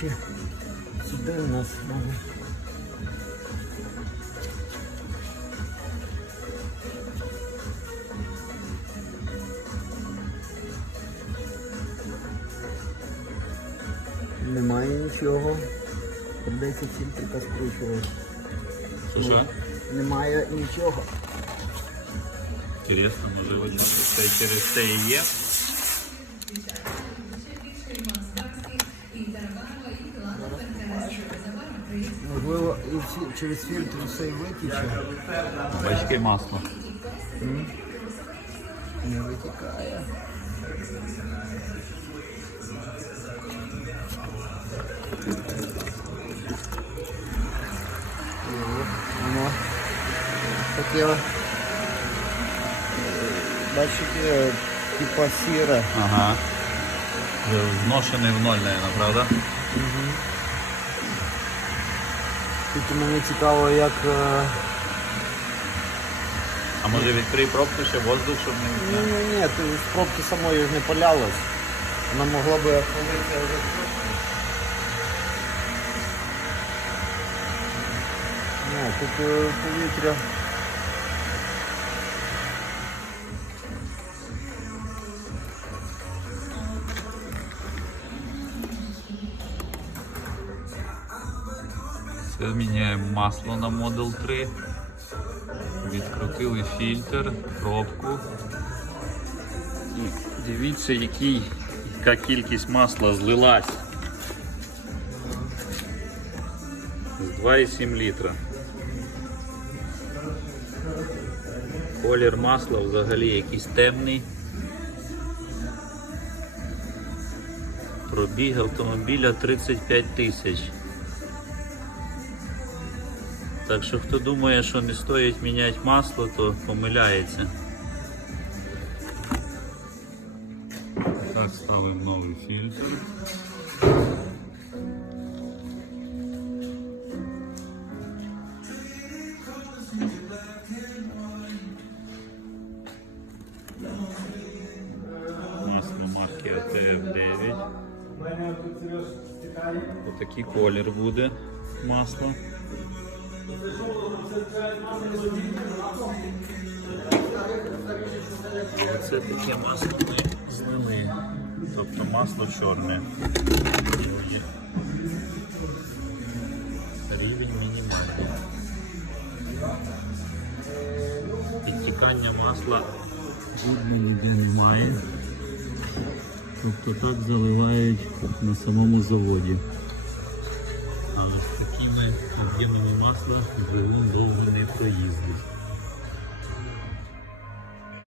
коротше, сюди у нас знову. Немає нічого. Придеться фільтрика скручувати. Що? Немає нічого. Інтересно, можливо, це через це і є. Можливо, і через фільтр все і витіче. Бачки масло. Не витікає. Воно таке, бачите, типа сіре. Ага. Зношений в ноль, наверное, правда? Тут мені цікаво, як... А може відкрий пробку ще воздух, щоб не... Ні, з пробки самої ж не палялось. Вона могла би охолитися вже точно. Ні, тут повітря. Це міняємо масло на Model 3. Відкрутили фільтр, пробку. І дивіться, яка кількість масла злилась. З 2,7 літра. Колір масла взагалі якийсь темний. Пробіг автомобіля 35 тисяч. Так що хто думає, що не стоїть міняти масло, то помиляється. Так, ставимо новий фільтр. Масло марки АТФ-9. Отакий колір буде масла. Це таке масло ми злили, тобто масло чорне. Рівень мінімальний. Підтікання масла видно ніде немає. Тобто так заливають на самому заводі. Але з такими об'ємами масла двигун довго не проїздить.